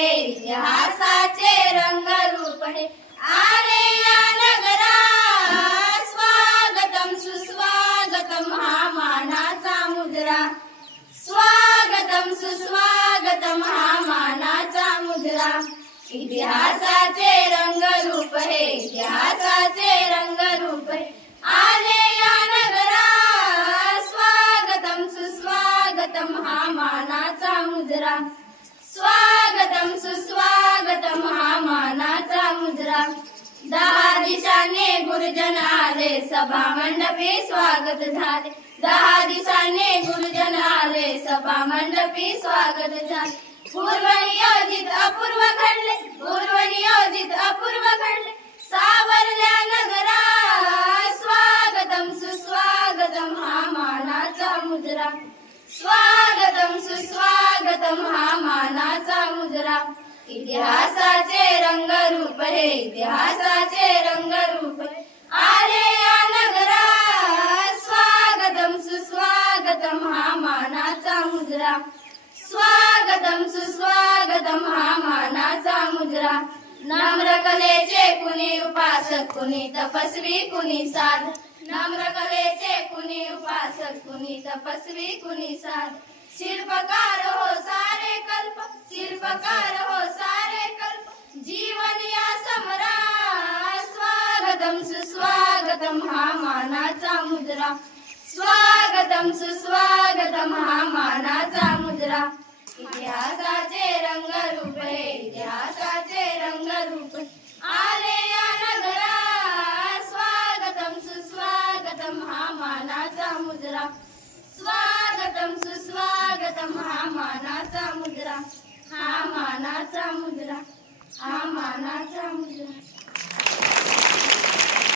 हे इतिहासाचे रंगरूप हे आले या नगरा स्वागतम सुस्वागतम हा मानाचा मुद्रा स्वागतम सुस्वागतम हा मानाचा मुद्रा इतिहासाचे रंगरूप हे इतिहासाचे रंगरूप हे आले या नगरा स्वागतम सुस्वागतम हा मानाचा मुद्रा स्वागतम सुस्वागतम हा मानाचा मुद्रा 10 दिशाने गुरुजन आले सभा मंडपी स्वागत झाले 10 दिशाने गुरुजन आले सभा मंडपी स्वागत झाले पूर्व नियोजित अपूर्व घडले पूर्व नियोजित अपूर्व घडले सावरल्या नगरा स्वागतम सुस्वागतम हा मानाचा मुद्रा स्वागतम सुस्वागतम हा मानाचा मुद्रा इतिहासाचे रंगरूप हे इतिहासाचे रंगरूप आले या नगरा स्वागतम सुस्वागतम हा मानाचा मुद्रा स्वागतम सुस्वागतम हा मानाचा मुद्रा नम्र कलेचे कुणी उपासक कुणी तपस्वी कुणी साध नम्र कलेचे कुणी उपासक कुणी तपस्वी कुणी साध शिल्पकार हो सारे कल्प शिल्पकार हो सारे कल्प जीवन या समरा स्वागतम सुस्वागतम हा मानाचा मुद्रा स्वागतम सुस्वागतम हा मानाचा मुद्रा इतिहासाचे रंगरूप हे इतिहासाचे रंगरूप आले या नगरा स्वागतम सुस्वागतम हा मानाचा मुद्रा स्वागतम सुस्वागतम हा मानाचा मुद्रा